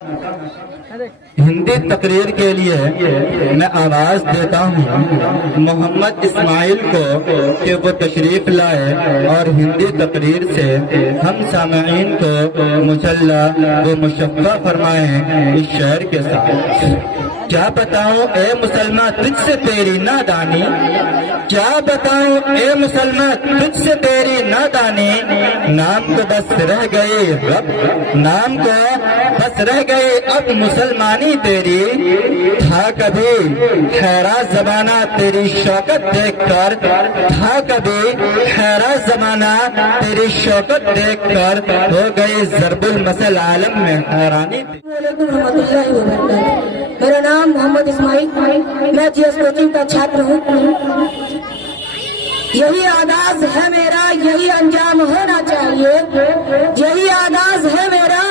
हिंदी तकरीर के लिए मैं आवाज देता हूँ मोहम्मद इस्माइल को कि वो तशरीफ लाए और हिंदी तकरीर से हम सामईन को मुसल्ला व मुशफ़्फ़ा फरमाएं इस शेर के साथ। क्या बताऊं ए मुसलमान तुझसे तेरी नादानी, क्या बताऊं ए मुसलमान तुझसे तेरी नादानी। नाम को बस रह गए रब, नाम को बस रह गए अब मुसलमानी तेरी। था कभी हैरा जमाना तेरी शौकत देखकर, था कभी हैरा जमाना तेरी शौकत देखकर, हो गए ज़रबुल मसल आलम में हैरानी। मेरा नाम मोहम्मद इस्माइल, मैं जीएस कोचिंग का छात्र हूँ। यही आगाज है मेरा, यही अंजाम होना चाहिए। यही आगाज है मेरा,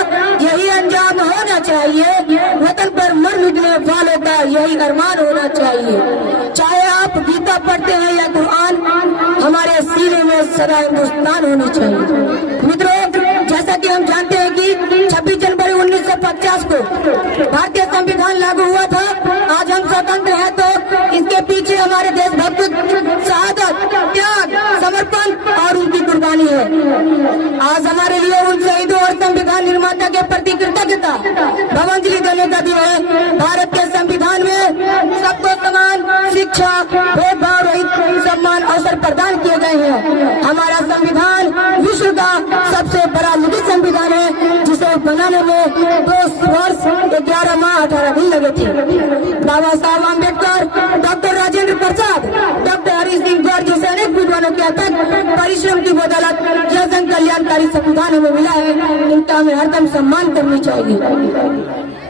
यही अंजाम होना चाहिए। वतन पर मर मिटने वालों का यही अरमान होना चाहिए। चाहे आप गीता पढ़ते हैं या कुरान, हमारे सीने में सदा हिंदुस्तान होनी चाहिए। मित्रों, जैसा कि हम जानते हैं कि 26 जनवरी 1950 को भारतीय संविधान लागू हुआ था। आज हम स्वतंत्र हैं तो इसके पीछे हमारे देशभक्त शहादत, त्याग, समर्पण और उनकी कुर्बानी है। आज हमारे लिए उन शहीदों और संविधान निर्माता के प्रति कृतज्ञता भवांजलि देने का दिन है। भारत के संविधान में सबको समान शिक्षा, भेदभाव रहित सम्मान अवसर प्रदान किए गए हैं। हमारा संविधान विश्व का सबसे बड़ा लिखित संविधान है, जिसे बनाने में 2 वर्ष 11 माह 18 दिन लगे थे। बाबा साहब अम्बेडकर, डॉक्टर राजेंद्र प्रसाद, डॉक्टर हरि सिंह गौर जैसे अनेक विद्वानों के अथक परिश्रम की बदौलत यह जन कल्याणकारी संविधान हमें मिला है। इनका हमें हरदम सम्मान करनी चाहिए।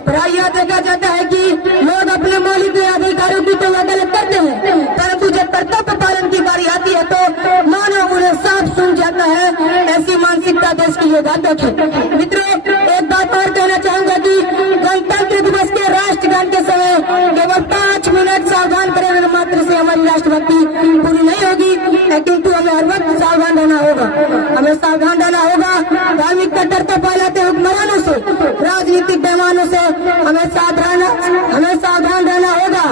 प्राय यह देखा जाता है कि लोग अपने मौलिक अधिकारों की तो वकालत करते हैं, परंतु जब कर्तव्य पालन की बारी आती है तो मानव उन्हें साफ सुन जाता है। ऐसी मानसिकता देश की घातक है। मित्रों, एक बात और कहना चाहूंगा कि गणतंत्र दिवस के राष्ट्रगान के समय केवल 5 मिनट सावधान करें मात्र से हमारी राष्ट्रभक्ति पूरी नहीं होगी, किंतु हमें हर वक्त सावधान रहना होगा। हमें सावधान रहना होगा धार्मिक कट्टरता फैलाते हुक्मरानों से, राजनीतिक बेईमानों से हमें सावधान रहना होगा।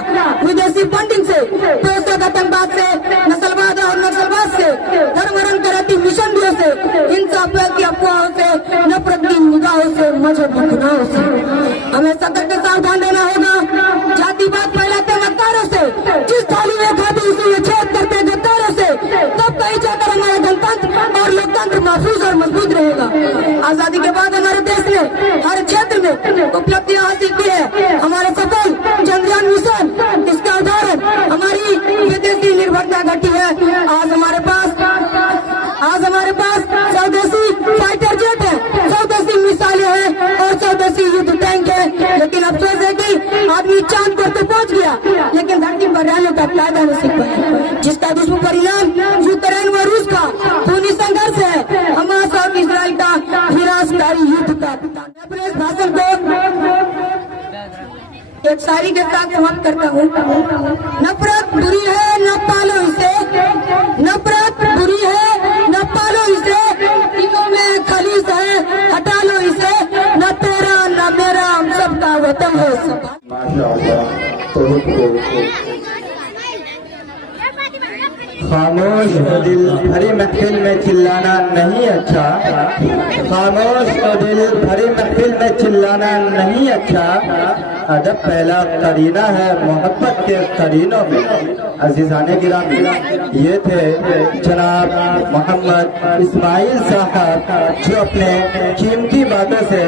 विदेशी फंडिंग से, पोषक आतंकवाद से, नस्लवाद और नक्सलवाद से, धर्म कराती मिशनरियों से, हिंसा फैलती अफवाहों से, नफरत की निगाहों से, मजहबी गुनाहों से हमें सतर्क सावधान रहना होगा। जातिवाद फैलाते मक्कारों से, जिस थाली में खाती उसी छेद करते गद्दारों से, तब कहीं जाकर हमारा गणतंत्र और लोकतंत्र महफूज और मजबूत रहेगा। आजादी के बाद हमारे देश ने हर क्षेत्र में उपलब्धियां हासिल की है। हमारे सफल चंद्रयान मिशन इसका उदाहरण हमारी विदेशी निर्भरता घटी है। आज हमारे पास स्वदेशी फाइटर जेट है, स्वदेशी मिसाइलें हैं और स्वदेशी युद्ध टैंक है। लेकिन अफसोस है कि आदमी चांद पर तो पहुंच गया, लेकिन धरती पर रहने का कायदा नहीं सीख पाया, जिसका दुष्परिणाम यूक्रेन व रूस का खूनी संघर्ष है, हमास और इसराइल का विनाशकारी युद्ध का। अपने इस भाषण को एक शायरी के साथ समाप्त करता हूँ। नफरत बुरी है न पालो इसे, नफरत बुरी है न पालो इसे, दिलों में खलीस है हटा लो इसे, न तेरा न मेरा हम सबका वतन है। खामोश दिल भरी महफिल में चिल्लाना नहीं अच्छा, खामोश दिल भरी महफिल में चिल्लाना नहीं अच्छा। अदब पहला करीना है मोहब्बत के करीनों में। अजीज़ाने गिरामी, ये थे जनाब मोहम्मद इस्माइल साहब, जो अपने कीमती बातों से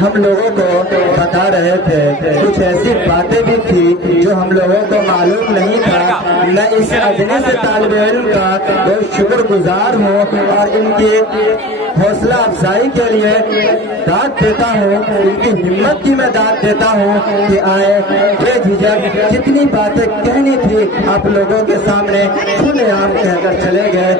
हम लोगों को बता रहे थे। कुछ ऐसी बातें भी थी जो हम लोगों को मालूम नहीं था। मैं इस अजने से तालिब इल्म का बहुत शुक्रगुजार हूँ और इनकी हौसला अफजाई के लिए दाद देता हूँ, इनकी हिम्मत की मैं दाद देता हूँ कि आए बेझिझक जितनी बातें कहनी थी आप लोगों के सामने खुलेआम कहकर चले गए।